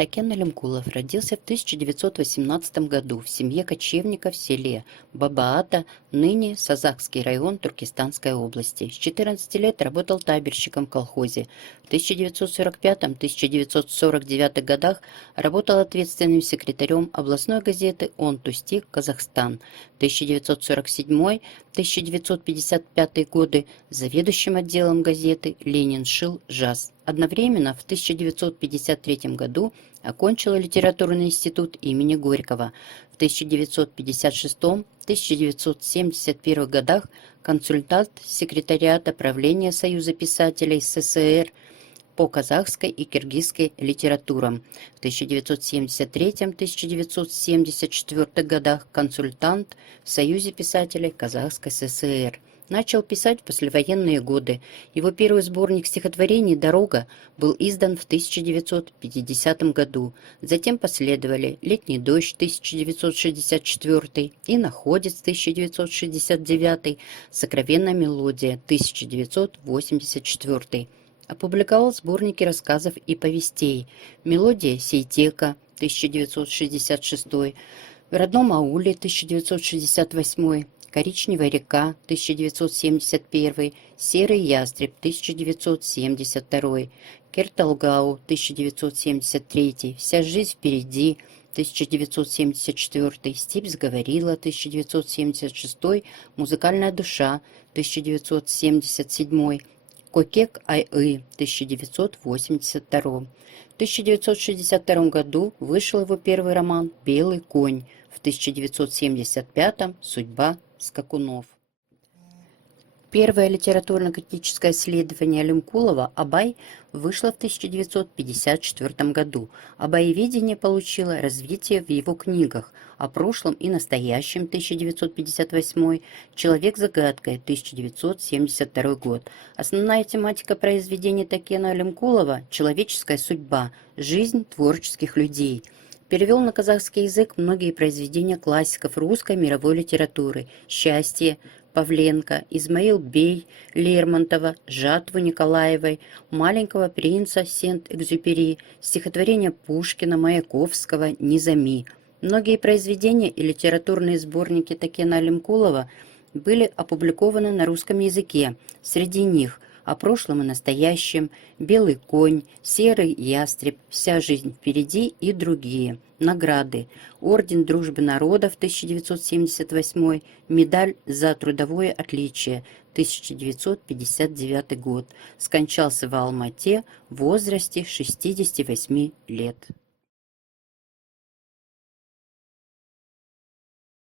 Такен Алимкулов родился в 1918 году в семье кочевников в селе Бабаата, ныне Сазахский район Туркестанской области. С 14 лет работал табельщиком в колхозе. В 1945-1949 годах работал ответственным секретарем областной газеты «Он Тустик, Казахстан». В 1947-1955 годы заведующим отделом газеты «Лениншил ЖАЗ». Одновременно в 1953 году окончила литературный институт имени Горького. В 1956-1971 годах консультант секретариата правления Союза писателей СССР по казахской и киргизской литературам. В 1973-1974 годах консультант в Союзе писателей Казахской ССР. Начал писать в послевоенные годы. Его первый сборник стихотворений «Дорога» был издан в 1950 году. Затем последовали «Летний дождь» 1964 и «Находец» 1969, «Сокровенная мелодия» 1984. Опубликовал сборники рассказов и повестей «Мелодия Сейтека» 1966, «В родном ауле» 1968, «Коричневая река» 1971, «Серый ястреб» 1972, «Керталгау» 1973, «Вся жизнь впереди» 1974, «Степь сговорила» 1976, «Музыкальная душа» 1977, «Кокек Ай-ы» 1982. В 1962 году вышел его первый роман «Белый конь», в 1975 «Судьба скакунов». Первое литературно-критическое исследование Алимкулова «Абай» вышло в 1954 году. Абаеведение получило развитие в его книгах о прошлом и настоящем 1958, «Человек-загадкой» 1972 год. Основная тематика произведений Такена Алимкулова – человеческая судьба, жизнь творческих людей. Перевел на казахский язык многие произведения классиков русской мировой литературы «Счастье» Павленко, Измаил Бей, Лермонтова, Жатву Николаевой, Маленького принца Сент-Экзюпери, стихотворения Пушкина, Маяковского, Низами. Многие произведения и литературные сборники Такена Алимкулова были опубликованы на русском языке. Среди них «О прошлом и настоящем», «Белый конь», «Серый ястреб», «Вся жизнь впереди» и другие. Награды: Орден Дружбы Народов 1978, медаль за трудовое отличие 1959 год. Скончался в Алма-Ате в возрасте 68 лет.